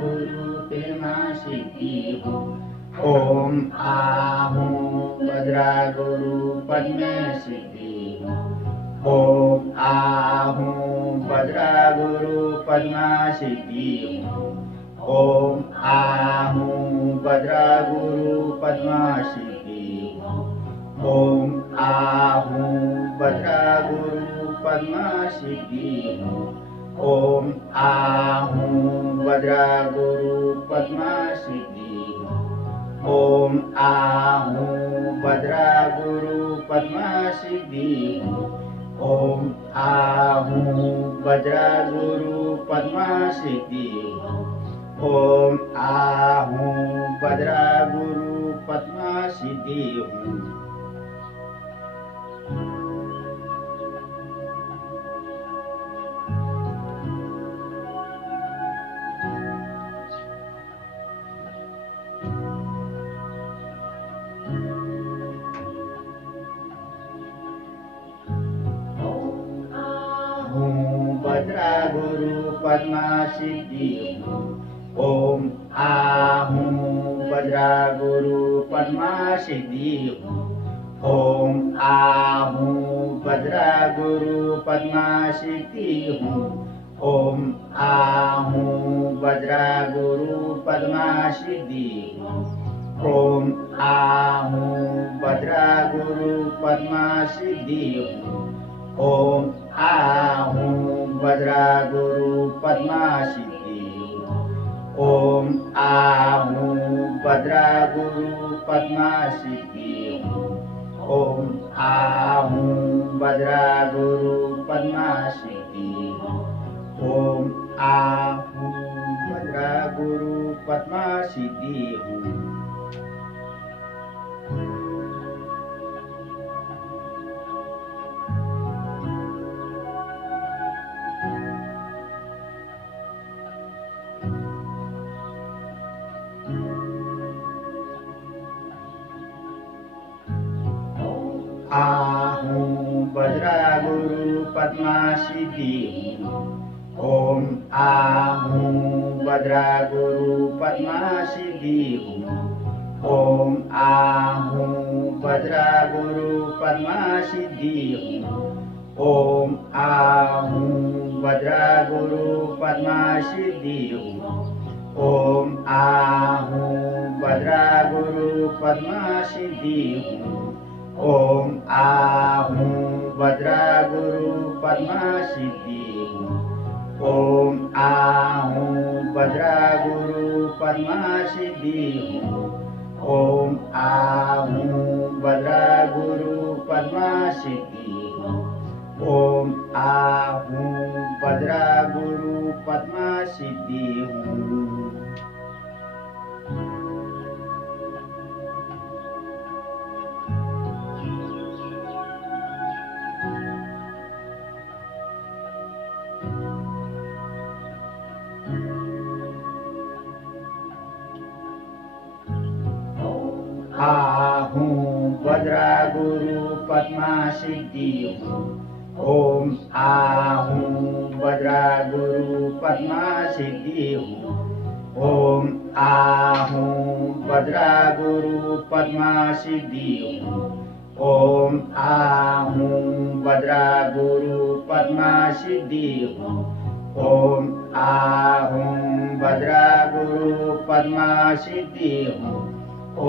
गुरु पद्मा सिद्धि हो। ओम आहूं भद्रा गुरु पद्मे सिद्धि हो। ओम आहूं भद्रा गुरु पद्मा सिद्धि हो। ओम आहूं भद्रा गुरु पद्मा सिद्धि हो। ओम आहूं भद्रा गुरु पद्मा सिद्धि हो। ओम आहूं भद्रा गुरु पद्मा सिद्धि हो। ओम आहूं भद्रा गुरु पद्मा सिद्धि हो। ओम आहूं भद्रा गुरु पद्मा सिद्धि हो। ओम आहूं भद्रा गुरु पद्मा सिद्धि हो। भद्रा गुरु पद्मा सिद्धि हो। ओम आहूं भद्रा गुरु पद्मा सिद्धि हो। ओम आहूं भद्रा गुरु पद्मा सिद्धि हो। ओम आहूं भद्रा गुरु पद्मा सिद्धि हो। ओम आहूं भद्रा गुरु पद्मा सिद्धि हो। ओम आहूं भद्रा गुरु पद्मा सिद्धि हो। ओम आहूं भद्रा गुरु पद्मा सिद्धि हो। ओम आहूं भद्रा गुरु पद्मा सिद्धि हो। ओम आहूं भद्रा गुरु पद्मा सिद्धि हो। आहूं भद्रा गुरु पद्मा सिद्धि हो। ओम आहूं भद्रा गुरु पद्मा सिद्धि हो। ओम आहूं भद्रा गुरु पद्मा सिद्धि हो। ओम आहूं भद्रा गुरु पद्मा सिद्धि हो। ओम आहूं भद्रा गुरु पद्मा सिद्धि हो। ओम आहूं भद्रा गुरु पद्मा सिद्धि हो। ओम आहूं भद्रा गुरु पद्मा सिद्धि हो। ओम आहूं भद्रा गुरु पद्मा सिद्धि हो। ओम आहूं भद्रा गुरु पद्मा सिद्धि हो। आहूं भद्रा गुरु पद्मा सिद्धि हो। ओम आहूं भद्रा गुरु पद्मा सिद्धि हो। ओम आहूं भद्रा गुरु पद्मा सिद्धि हो। ओम आहूं भद्रा गुरु पद्मा सिद्धि हो। ओम आहूं भद्रा गुरु पद्मा सिद्धि हो।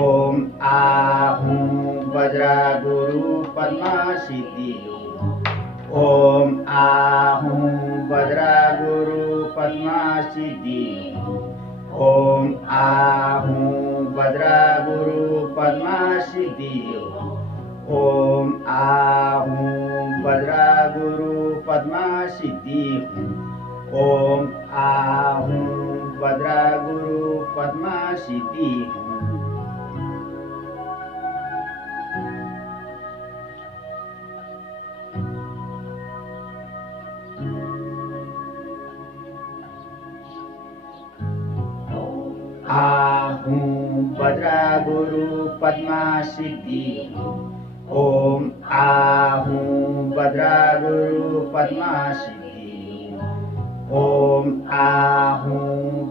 ओम आहूं भद्रा गुरु पद्मा सिद्धि हो। ओम आहूं भद्रा गुरु पद्मा सिद्धि हो। ओम आहूं भद्रा गुरु पद्मा सिद्धि हो। ओम आहूं भद्रा गुरु पद्मा सिद्धि हो। ओम आहूं भद्रा गुरु पद्मा सिद्धि हो। आहूं भद्रा गुरु पद्मा सिद्धि हो। ओम आहूं भद्रा गुरु पद्मा सिद्धि हो। ओम आहूं